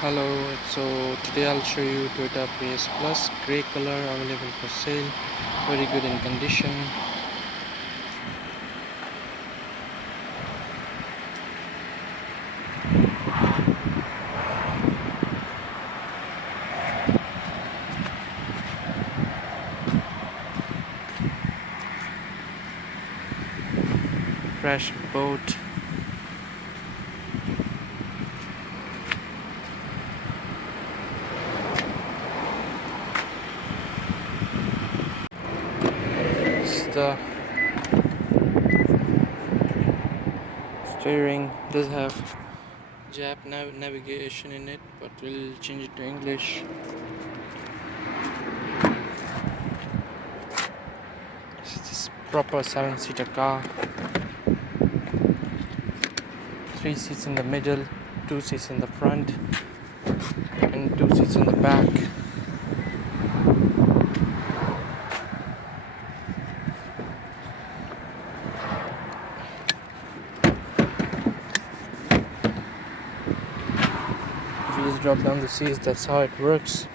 Hello, so today I'll show you Toyota Prius Plus, grey color, available for sale, very good in condition. Fresh boat. It's the steering. Does have Jap navigation in it, but we'll change it to English. It's proper 7-seater car. 3 seats in the middle, 2 seats in the front, and 2 seats in the back. If you just drop down the seats, that's how it works.